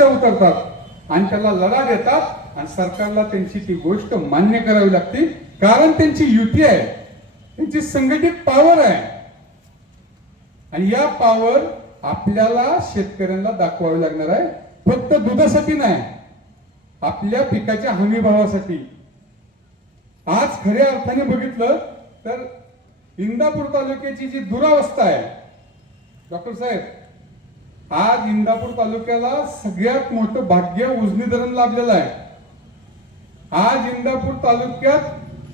रस्त्यावर उतरतात. आणि त्याला लढा देतात आणि सरकारला त्यांची ती गोष्ट मान्य करावी लागते. कारण त्यांची युती आहे. त्यांची संघटित पॉवर आहे. आणि या पॉवर आपल्याला शेतकऱ्यांना दाखवावी लागणार आहे. फक्त दुधासाठी नाही. आपल्या पिकाच्या हमीभावासाठी. आज खऱ्या अर्थाने बघितलं तर इंदापूर तालुक्याची जी दुरावस्था आहे डॉक्टर साहेब आज इंदापूर तालुक्याला सगळ्यात मोठं भाग्य उजनी धरण लाभलेलं आहे. आज इंदापूर तालुक्यात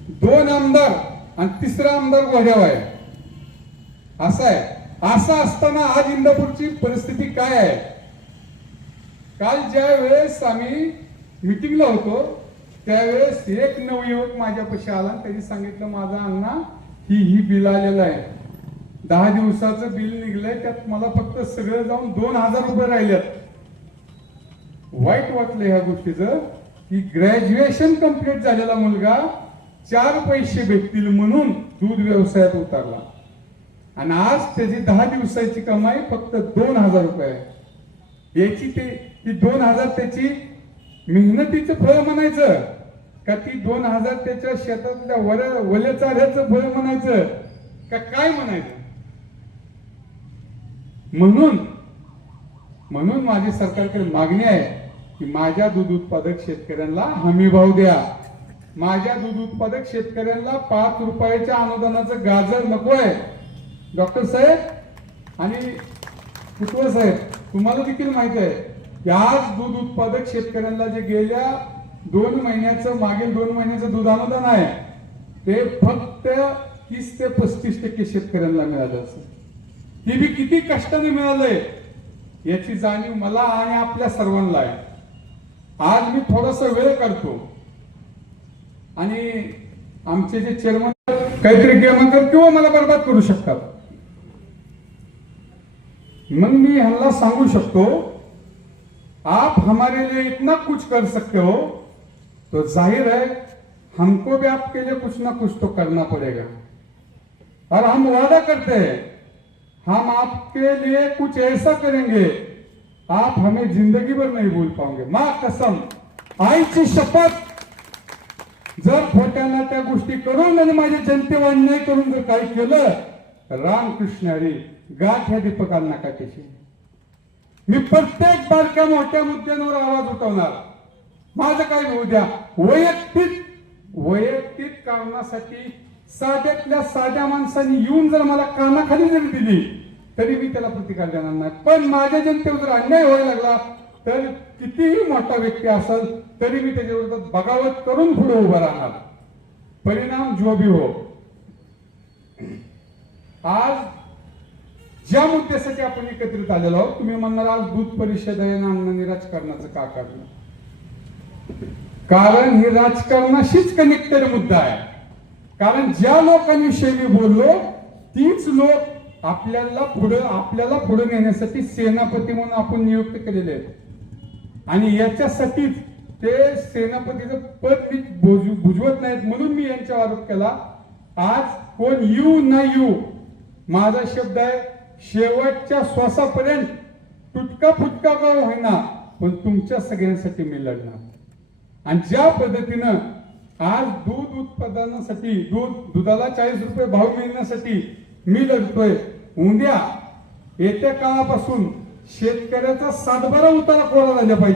दोन आमदार आणि तिसरा आमदार घोड्याव आहे. असं आहे. असं असताना आज इंदापूरची परिस्थिती काय आहे? काल ज्या वेळेस आम्ही मिटिंगला होतो त्यावेळेस एक नवयुवक माझ्यापाशी आला आणि त्यांनी सांगितलं माझा अण्णा ही ही बिल आलेलं आहे. दहा दिवसाचं बिल निघलंय त्यात मला फक्त सगळं जाऊन दोन हजार रुपये राहिलेत. वाईट वाटलं ह्या गोष्टीचं की ग्रॅज्युएशन कंप्लीट झालेला मुलगा चार पैसे भेटतील म्हणून दूध व्यवसायात उतरला. आणि आज त्याची दहा दिवसाची कमाई फक्त दोन हजार रुपये आहे. याची ते ती दोन हजार त्याची मेहनतीचं फळ म्हणायचं का ती दोन हजार त्याच्या शेतातल्या वऱ्या वल्या चाऱ्याचं फळ म्हणायचं का काय म्हणायचं? म्हणून म्हणून माझी सरकारकडे मागणी आहे की माझ्या दूध उत्पादक शेतकऱ्यांना हमी भाव द्या. माझ्या दूध उत्पादक शेतकऱ्यांना पाच रुपयाच्या अनुदानाचं गाजर नको आहे. डॉक्टर साहेब आणि कुटवळ साहेब तुम्हाला देखील माहीत आहे की आज दूध उत्पादक शेतकऱ्यांना जे गेल्या दोन महिन्याचं मागील दोन महिन्याचं दूध अनुदान आहे ते फक्त तीस ते पस्तीस टक्के शेतकऱ्यांना मिळालं असं हे बी किती कष्टाने मिळालंय. याची जाणीव मला आणि आपल्या सर्वांना आहे. आज मी थोडासा वेळ काढतो. आणि आमचे जे चेअरमन काहीतरी गेम किंवा मला बर्बाद करू शकतात. मग मी ह्यांना सांगू शकतो आप हमारे लिए इतना कुछ कर सकते हो तो जाहिर है हमको भी आपके लिए कुछ ना कुछ तो करना पड़ेगा। और हम वादा करते हैं हम आपके लिए कुछ ऐसा करेंगे। आप हमें जिंदगी भर नहीं भूल पाओगे। मा कसम आईची शपथ। जर खोट्याला त्या गोष्टी करून आणि माझ्या जनतेवर अन्याय करून जर काही केलं रामकृष्ण हरी गाठ ह्या दीपकांना का त्याची मी प्रत्येक बारक्या मोठ्या मुद्द्यांवर आवाज उठवणार. माझं काय होऊ द्या. वैयक्तिक वैयक्तिक कारणासाठी साध्यातल्या साध्या माणसांनी येऊन जर मला कानाखाली जरी दिली तरी मी त्याला प्रतिकार देणार नाही. पण माझ्या जनतेवर जर अन्याय व्हायला लागला तर कितीही मोठा व्यक्ती असेल तरी मी त्याच्या बगावत करून पुढे उभा राहणार. परिणाम जो भी हो. आज ज्या मुद्द्यासाठी आपण एकत्रित आलेलो आहोत तुम्ही म्हणणार आज दूध परिषद आहे ना राजकारणाचं का काढलं? कारण हे राजकारणाशीच कनेक्टेड मुद्दा आहे. कारण ज्या लोकांविषयी मी बोललो तीच लोक आपल्याला पुढे आपल्याला पुढे नेण्यासाठी सेनापती म्हणून आपण नियुक्त केलेले आहेत. आणि याच्यासाठीच ते सेनापतीचं पद मी भुजवत नाहीत म्हणून मी यांच्यावर आरोप केला. आज कोण येऊ ना येऊ माझा शब्द आहे शेवटच्या श्वासापर्यंत तुटका फुटका का होईना पण तुमच्या सगळ्यांसाठी मी लढणार. आणि ज्या पद्धतीनं आज दूध उत्पादनासाठी दूध दुधाला चाळीस रुपये भाव मिळण्यासाठी मी लढतोय. उद्या येत्या काळापासून शेतकऱ्याचा सातबारा उतारा कोरा झाला पाहिजे?